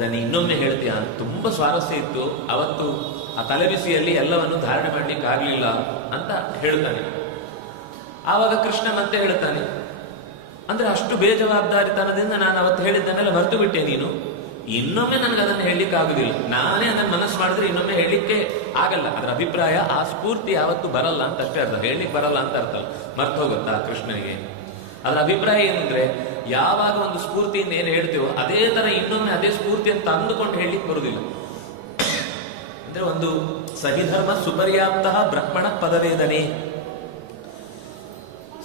ಅದನ್ನು ಇನ್ನೊಮ್ಮೆ ಹೇಳ್ತೀಯ ಅಂತ ತುಂಬ ಸ್ವಾರಸ್ಯ ಇತ್ತು. ಅವತ್ತು ಆ ತಲೆಬಿಸಿಯಲ್ಲಿ ಎಲ್ಲವನ್ನು ಧಾರಣೆ ಮಾಡ್ಲಿಕ್ಕೆ ಆಗಲಿಲ್ಲ ಅಂತ ಹೇಳ್ತಾನೆ ಆವಾಗ ಕೃಷ್ಣ ಮತ್ತೆ ಹೇಳ್ತಾನೆ ಅಂದ್ರೆ ಅಷ್ಟು ಬೇಜವಾಬ್ದಾರಿತನದಿಂದ ನಾನು ಅವತ್ತು ಹೇಳಿದ್ದನ್ನೆಲ್ಲ ಮರೆತು ಬಿಟ್ಟೆ ನೀನು? ಇನ್ನೊಮ್ಮೆ ನನಗೆ ಅದನ್ನು ಹೇಳಲಿಕ್ಕೆ ಆಗುದಿಲ್ಲ. ನಾನೇ ಅದನ್ನು ಮನಸ್ಸು ಮಾಡಿದ್ರೆ ಇನ್ನೊಮ್ಮೆ ಹೇಳಲಿಕ್ಕೆ ಆಗಲ್ಲ. ಅದರ ಅಭಿಪ್ರಾಯ ಆ ಸ್ಫೂರ್ತಿ ಯಾವತ್ತು ಬರಲ್ಲ ಅಂತ ಅಷ್ಟೇ ಅರ್ಥ. ಹೇಳಲಿಕ್ಕೆ ಬರಲ್ಲ ಅಂತ ಅರ್ಥ ಮರ್ತು ಹೋಗುತ್ತಾ ಕೃಷ್ಣನಿಗೆ? ಅದರ ಅಭಿಪ್ರಾಯ ಏನಂದ್ರೆ, ಯಾವಾಗ ಒಂದು ಸ್ಫೂರ್ತಿಯಿಂದ ಏನು ಹೇಳ್ತೀವೋ, ಅದೇ ತರ ಇನ್ನೊಮ್ಮೆ ಅದೇ ಸ್ಫೂರ್ತಿಯನ್ನು ತಂದುಕೊಂಡು ಹೇಳಲಿಕ್ಕೆ ಬರುವುದಿಲ್ಲ. ಅಂದ್ರೆ ಒಂದು ಸಹಿಧರ್ಮ ಸುಪರ್ಯಾಪ್ತ ಬ್ರಹ್ಮಣ ಪದವೇದನೆ.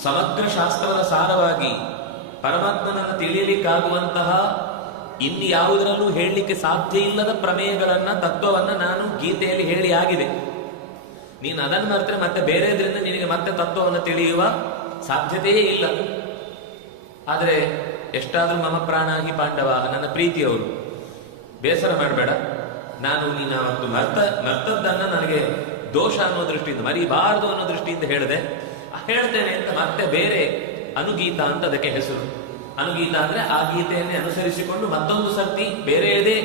ಸಮಗ್ರ ಶಾಸ್ತ್ರದ ಸಾರವಾಗಿ ಪರಮಾತ್ಮನನ್ನು ತಿಳಿಯಲಿಕ್ಕಾಗುವಂತಹ ಇನ್ಯಾವುದರಲ್ಲೂ ಹೇಳಲಿಕ್ಕೆ ಸಾಧ್ಯ ಇಲ್ಲದ ಪ್ರಮೇಯಗಳನ್ನ, ತತ್ವವನ್ನ ನಾನು ಗೀತೆಯಲ್ಲಿ ಹೇಳಿ ಆಗಿದೆ. ನೀನು ಅದನ್ನು ಮರೆತರೆ ಮತ್ತೆ ಬೇರೆದ್ರಿಂದ ನಿನಗೆ ಮತ್ತೆ ತತ್ವವನ್ನು ತಿಳಿಯುವ ಸಾಧ್ಯತೆಯೇ ಇಲ್ಲ. ಆದರೆ ಎಷ್ಟಾದರೂ ಮಮ ಪ್ರಾಣಾಗಿ ಪಾಂಡವ, ನನ್ನ ಪ್ರೀತಿಯವರು ಬೇಸರ ಮಾಡಬೇಡ. ನಾನು ನೀನು ಅವತ್ತು ಮರ್ತ, ಮರ್ತದ್ದನ್ನು ನನಗೆ ದೋಷ ಅನ್ನೋ ದೃಷ್ಟಿಯಿಂದ, ಮರಿಬಾರದು ಅನ್ನೋ ದೃಷ್ಟಿಯಿಂದ ಹೇಳಿದೆ. ಹೇಳ್ತೇನೆ ಅಂತ ಮತ್ತೆ ಬೇರೆ ಅನುಗೀತ ಅಂತ ಅದಕ್ಕೆ ಹೆಸರು. ಅನುಗೀತ ಅಂದ್ರೆ ಆ ಗೀತೆಯನ್ನೇ ಅನುಸರಿಸಿಕೊಂಡು ಮತ್ತೊಂದು ಸರ್ತಿ ಬೇರೆಯದೇ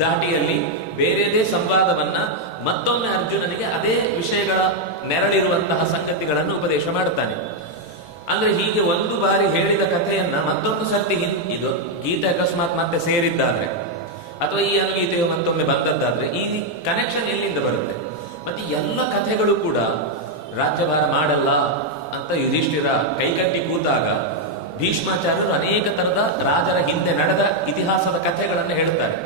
ದಾಟಿಯಲ್ಲಿ ಬೇರೆಯದೇ ಸಂವಾದವನ್ನ ಮತ್ತೊಮ್ಮೆ ಅರ್ಜುನನಿಗೆ ಅದೇ ವಿಷಯಗಳ ನೆರಳಿರುವಂತಹ ಸಂಗತಿಗಳನ್ನು ಉಪದೇಶ ಮಾಡುತ್ತಾನೆ. ಅಂದ್ರೆ ಹೀಗೆ ಒಂದು ಬಾರಿ ಹೇಳಿದ ಕಥೆಯನ್ನ ಮತ್ತೊಂದು ಸರ್ತಿ ಇದು ಗೀತೆ ಅಕಸ್ಮಾತ್ ಮತ್ತೆ ಸೇರಿದ್ದಾದ್ರೆ, ಅಥವಾ ಈ ಅನುಗೀತೆಯು ಮತ್ತೊಮ್ಮೆ ಬಂದದ್ದಾದ್ರೆ, ಈ ಕನೆಕ್ಷನ್ ಎಲ್ಲಿಂದ ಬರುತ್ತೆ? ಮತ್ತೆ ಎಲ್ಲ ಕಥೆಗಳು ಕೂಡ ರಾಜ್ಯಭಾರ ಮಾಡಲ್ಲ ಅಂತ ಯುಧಿಷ್ಠಿರ ಕೈಕಟ್ಟಿ ಕೂತಾಗ ಭೀಷ್ಮಾಚಾರ್ಯರು ಅನೇಕ ತರದ ರಾಜರ ಹಿಂದೆ ನಡೆದ ಇತಿಹಾಸದ ಕಥೆಗಳನ್ನು ಹೇಳುತ್ತಾರೆ.